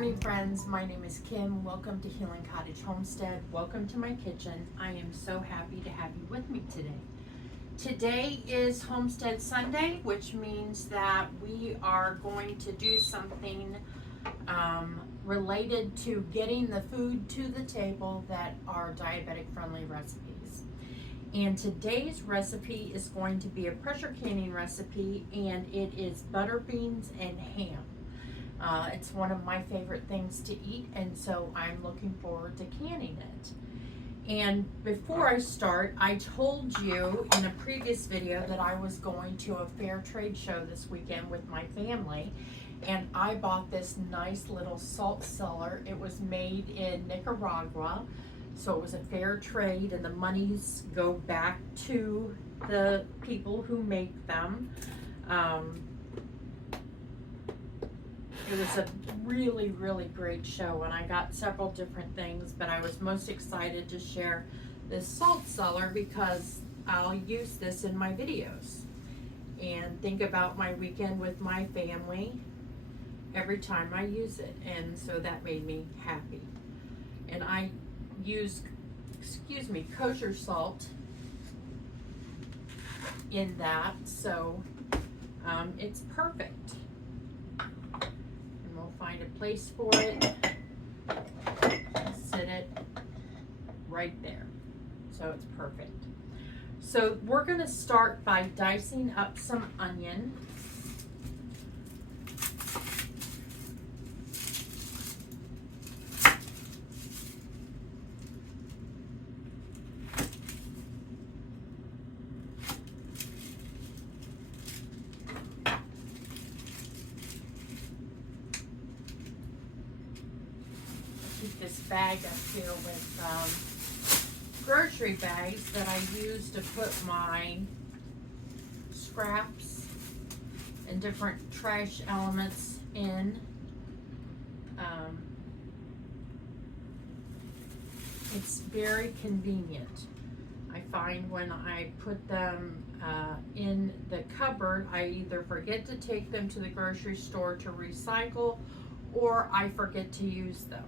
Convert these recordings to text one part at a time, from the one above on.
morning, friends. My name is Kim. Welcome to Healing Cottage Homestead. Welcome to my kitchen. I am so happy to have you with me today. Today is Homestead Sunday, which means that we are going to do something related to getting the food to the table that are diabetic friendly recipes. And today's recipe is going to be a pressure canning recipe, and it is butter beans and ham. It's one of my favorite things to eat, and so I'm looking forward to canning it. And before I start, I told you in a previous video that I was going to a fair trade show this weekend with my family, and I bought this nice little salt cellar. It was made in Nicaragua, so it was a fair trade, and the monies go back to the people who make them. It was a really, really great show, and I got several different things, but I was most excited to share this salt cellar because I'll use this in my videos and think about my weekend with my family every time I use it, and so that made me happy. And I use, kosher salt in that, so it's perfect. Find a place for it, sit it right there, so it's perfect. So we're going to start by dicing up some onion. This bag up here with grocery bags that I use to put my scraps and different trash elements in. It's very convenient. I find when I put them in the cupboard, I either forget to take them to the grocery store to recycle, or I forget to use them.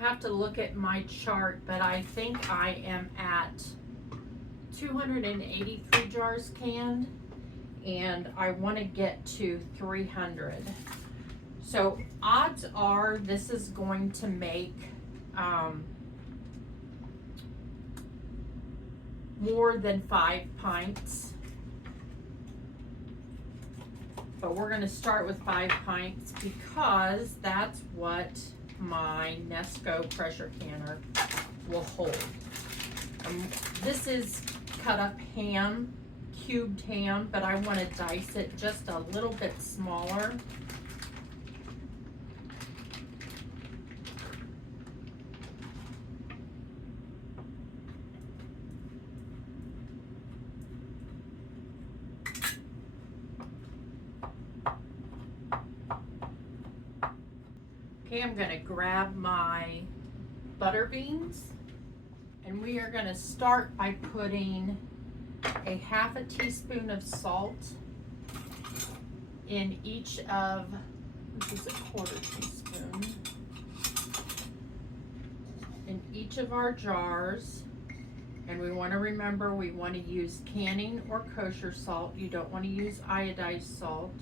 Have to look at my chart, but I think I am at 283 jars canned, and I want to get to 300. So odds are this is going to make more than 5 pints, but we're going to start with 5 pints because that's what my Nesco pressure canner will hold. This is cut up ham, cubed ham, but I want to dice it just a little bit smaller. Okay, I'm going to grab my butter beans, and we are going to start by putting a half a teaspoon of salt in each of, this is a quarter teaspoon, in each of our jars. And we want to remember we want to use canning or kosher salt. You don't want to use iodized salt.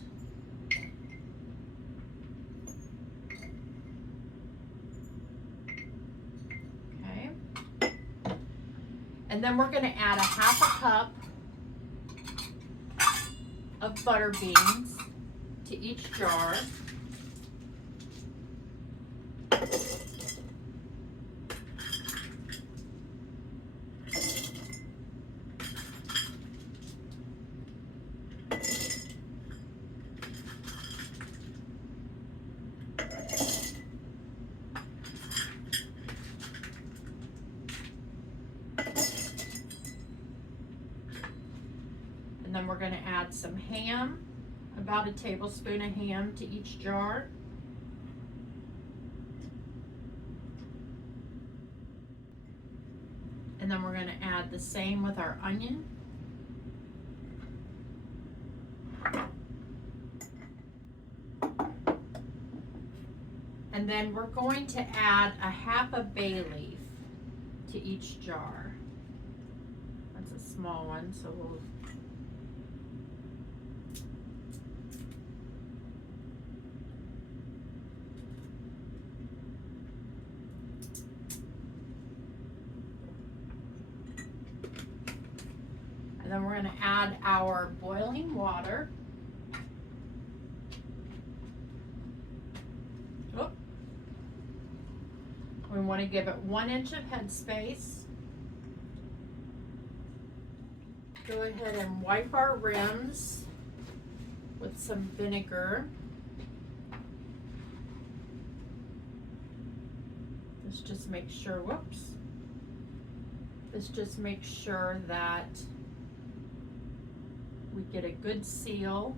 And then we're going to add a half a cup of butter beans to each jar. Then we're going to add some ham, about a tablespoon of ham to each jar. And then we're going to add the same with our onion. And then we're going to add a half a bay leaf to each jar. That's a small one, so we'll and then we're going to add our boiling water. Oh. We want to give it 1 inch of headspace. Go ahead and wipe our rims with some vinegar. This just makes sure, whoops. This just makes sure that we get a good seal.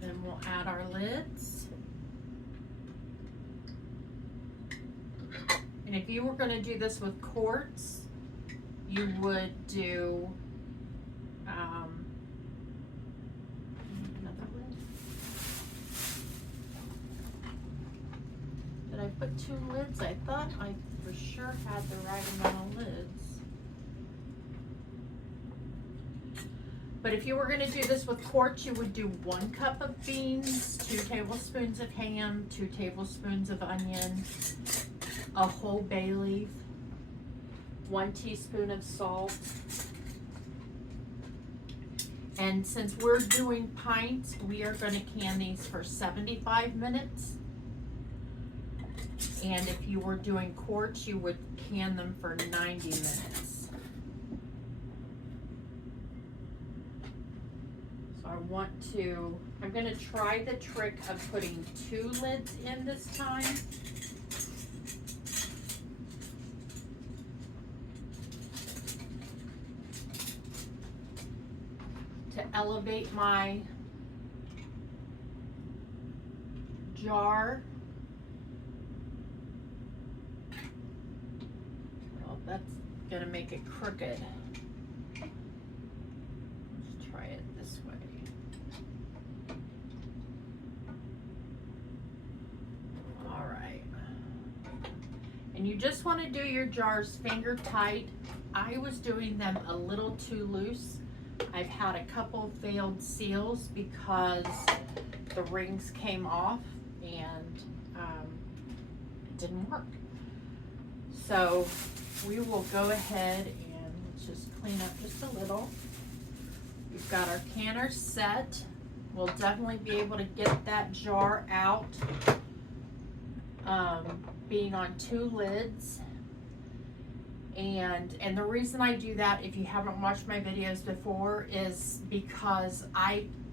Then we'll add our lids. And if you were going to do this with quartz, you would do another lid. Did I put 2 lids? I thought I for sure had the right amount of lids. But if you were going to do this with quartz, you would do 1 cup of beans, 2 tablespoons of ham, 2 tablespoons of onion, a whole bay leaf, 1 teaspoon of salt. And since we're doing pints, we are going to can these for 75 minutes. And if you were doing quartz, you would can them for 90 minutes. So I'm going to try the trick of putting 2 lids in this time. To elevate my jar. Well, that's gonna make it crooked. Let's try it this way. All right. And you just want to do your jars finger tight. I was doing them a little too loose. I've had a couple failed seals because the rings came off and it didn't work. So we will go ahead and let's just clean up just a little. We've got our canner set. We'll definitely be able to get that jar out, being on 2 lids. And the reason I do that, if you haven't watched my videos before, is because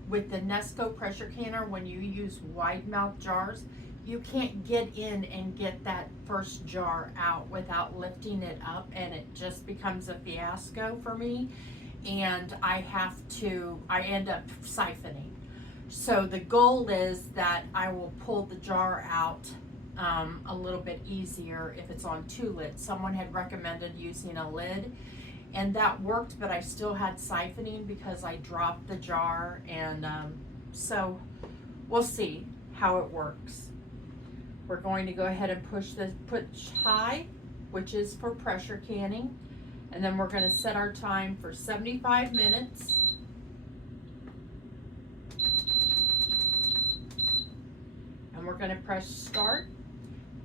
with the Nesco pressure canner, when you use wide mouth jars, you can't get in and get that first jar out without lifting it up, and it just becomes a fiasco for me, and I end up siphoning. So the goal is that I will pull the jar out a little bit easier if it's on 2 lids. Someone had recommended using a lid, and that worked, but I still had siphoning because I dropped the jar, and so we'll see how it works. We're going to go ahead and push high, which is for pressure canning, and then we're going to set our time for 75 minutes. And we're going to press start.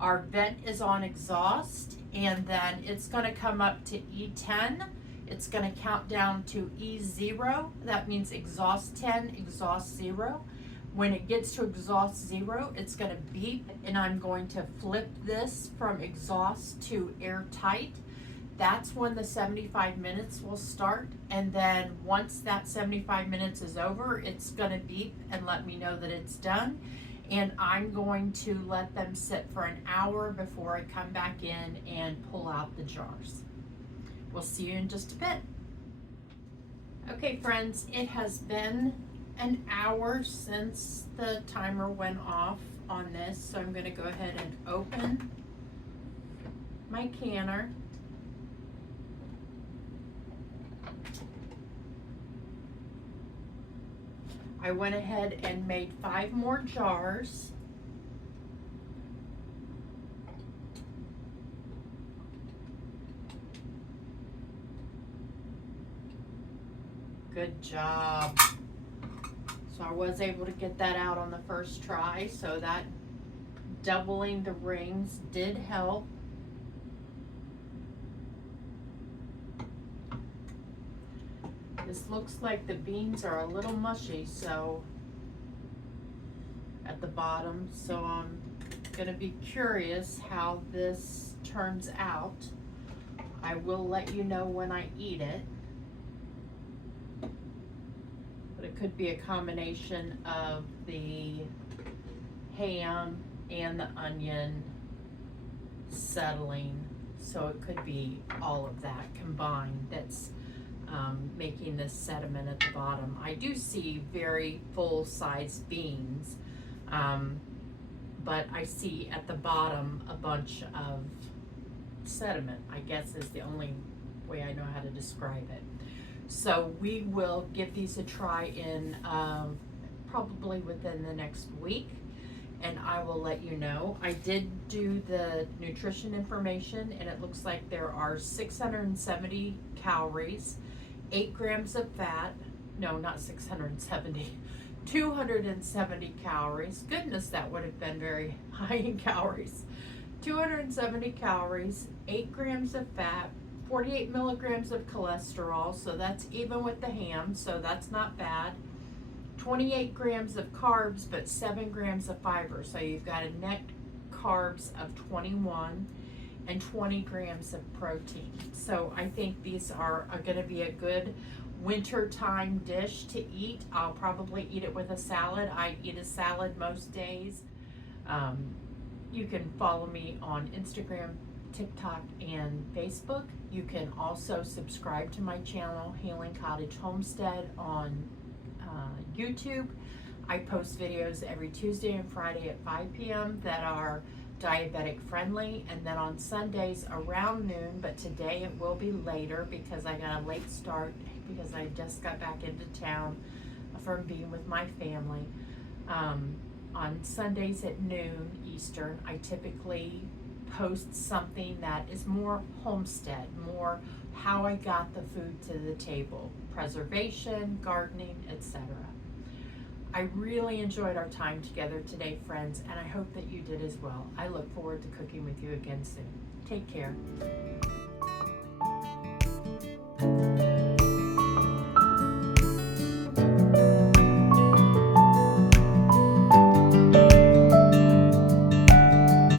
Our vent is on exhaust, and then it's going to come up to E10. It's going to count down to E0. That means exhaust 10, exhaust 0. When it gets to exhaust 0, it's going to beep, and I'm going to flip this from exhaust to airtight. That's when the 75 minutes will start, and then once that 75 minutes is over, it's going to beep and let me know that it's done. And I'm going to let them sit for an hour before I come back in and pull out the jars. We'll see you in just a bit. Okay, friends, it has been an hour since the timer went off on this, so I'm going to go ahead and open my canner. I went ahead and made 5 more jars. Good job. So I was able to get that out on the first try, so that doubling the rings did help. This looks like the beans are a little mushy, so at the bottom, so I'm gonna be curious how this turns out. I will let you know when I eat it. But it could be a combination of the ham and the onion settling, so it could be all of that combined that's making this sediment at the bottom. I do see very full-size beans, but I see at the bottom a bunch of sediment, I guess is the only way I know how to describe it. So we will give these a try in probably within the next week, and I will let you know. I did do the nutrition information, and it looks like there are 670 calories, 8 grams of fat, no, not 670, 270 calories. Goodness, that would have been very high in calories. 270 calories, 8 grams of fat, 48 milligrams of cholesterol, so that's even with the ham, so that's not bad. 28 grams of carbs, but 7 grams of fiber, so you've got a net carbs of 21 and 20 grams of protein. So I think these are going to be a good winter time dish to eat. I'll probably eat it with a salad. I eat a salad most days. You can follow me on Instagram, TikTok, and Facebook. You can also subscribe to my channel, Healing Cottage Homestead, on YouTube. I post videos every Tuesday and Friday at 5 p.m. that are diabetic friendly, and then on Sundays around noon, but today it will be later because I got a late start because I just got back into town from being with my family. On Sundays at noon Eastern, I typically post something that is more homestead, more how I got the food to the table, preservation, gardening, etc. I really enjoyed our time together today, friends, and I hope that you did as well. I look forward to cooking with you again soon. Take care.